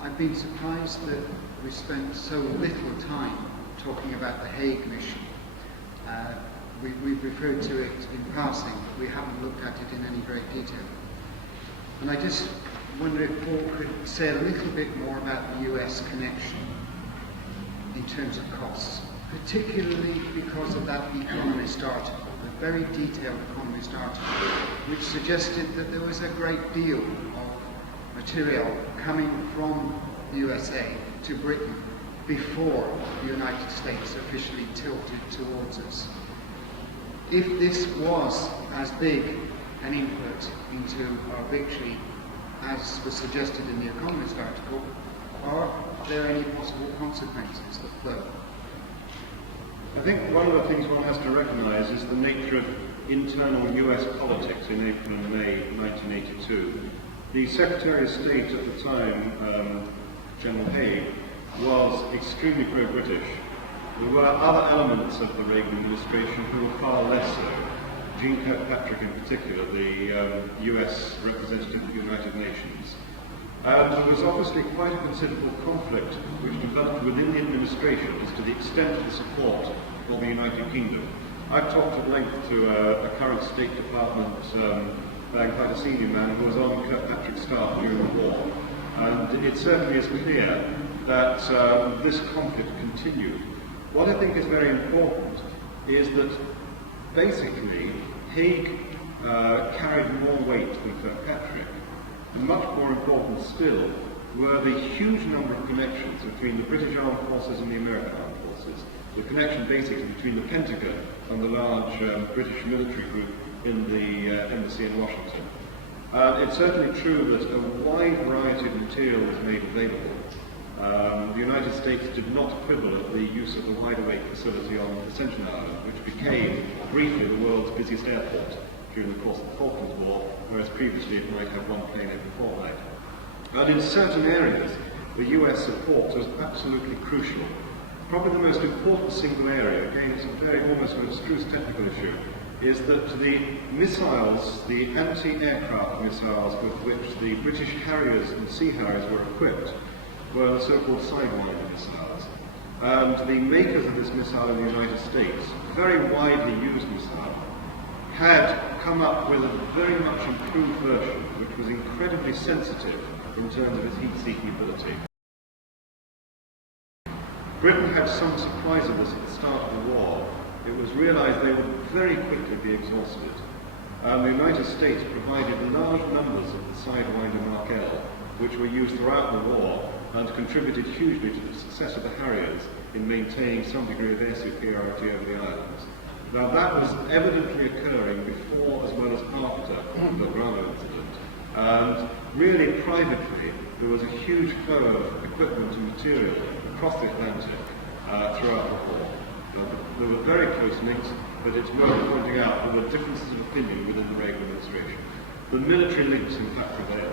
I've been surprised that we spent so little time talking about the Hague mission. We've referred to it in passing, but we haven't looked at it in any great detail. And I just wonder if Paul could say a little bit more about the US connection in terms of costs, particularly because of that Economist article, a very detailed Economist article, which suggested that there was a great deal of material coming from the USA to Britain before the United States officially tilted towards us. If this was as big an input into our victory as was suggested in the Economist article, are there any possible consequences that flow? I think one of the things one has to recognise is the nature of internal US politics in April and May 1982. The Secretary of State at the time, General Haig, was extremely pro-British. There were other elements of the Reagan administration who were far less so. Jeane Kirkpatrick in particular, the US representative of the United Nations. And there was obviously quite a considerable conflict which developed within the administration as to the extent of the support for the United Kingdom. I've talked at length to a current State Department, quite a senior man who was on Kirkpatrick's staff during the war. And it certainly is clear that this conflict continued. What I think is very important is that basically Haig carried more weight than Kirkpatrick. Much more important still were the huge number of connections between the British Armed Forces and the American Armed Forces. The connection basically between the Pentagon and the large British military group in the embassy in Washington. It's certainly true that a wide variety of material was made available. The United States did not quibble at the use of the wide-awake facility on Ascension Island, which became briefly the world's busiest airport during the course of the Falklands War, whereas previously it might have one plane every fortnight. And in certain areas, the US support was absolutely crucial. Probably the most important single area, again it's a very almost an abstruse technical issue, is that the missiles, the anti-aircraft missiles with which the British Harriers and Sea Harriers were equipped, were the so-called Sidewinder missiles. And the makers of this missile in the United States, very widely used missile, had come up with a very much improved version, which was incredibly sensitive in terms of its heat-seeking ability. Britain had some surprise of this at the start of the war. It was realized they would very quickly be exhausted. And the United States provided large numbers of the Sidewinder Mark L, which were used throughout the war and contributed hugely to the success of the Harriers in maintaining some degree of air superiority over the islands. Now that was evidently occurring before as well as after the Belgrano incident. And really privately, there was a huge flow of equipment and material across the Atlantic throughout the war. There were very close links, but it's worth pointing out there were differences of opinion within the Reagan administration. The military links in fact prevailed.